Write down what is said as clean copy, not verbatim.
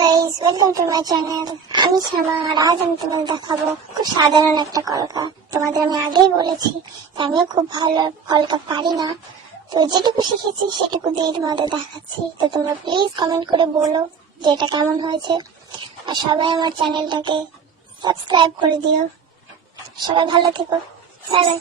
Guys, welcome to my channel. আমি শ্যামা, আর আজ আমি তোমাদের দেখাবো খুব সাধারণ একটা কলকা। তোমাদের আমি আগেই বলেছি আমিও খুব ভালো কলকা পারি না, তো যেটুকু শিখেছি সেটুকু দিয়ে তোমাদের দেখাচ্ছি। তো তোমরা প্লিজ কমেন্ট করে বলো যে এটা কেমন হয়েছে, আর সবাই আমার চ্যানেলটাকে সাবস্ক্রাইব করে দিও। সবাই ভালো থেকো, বাই বাই।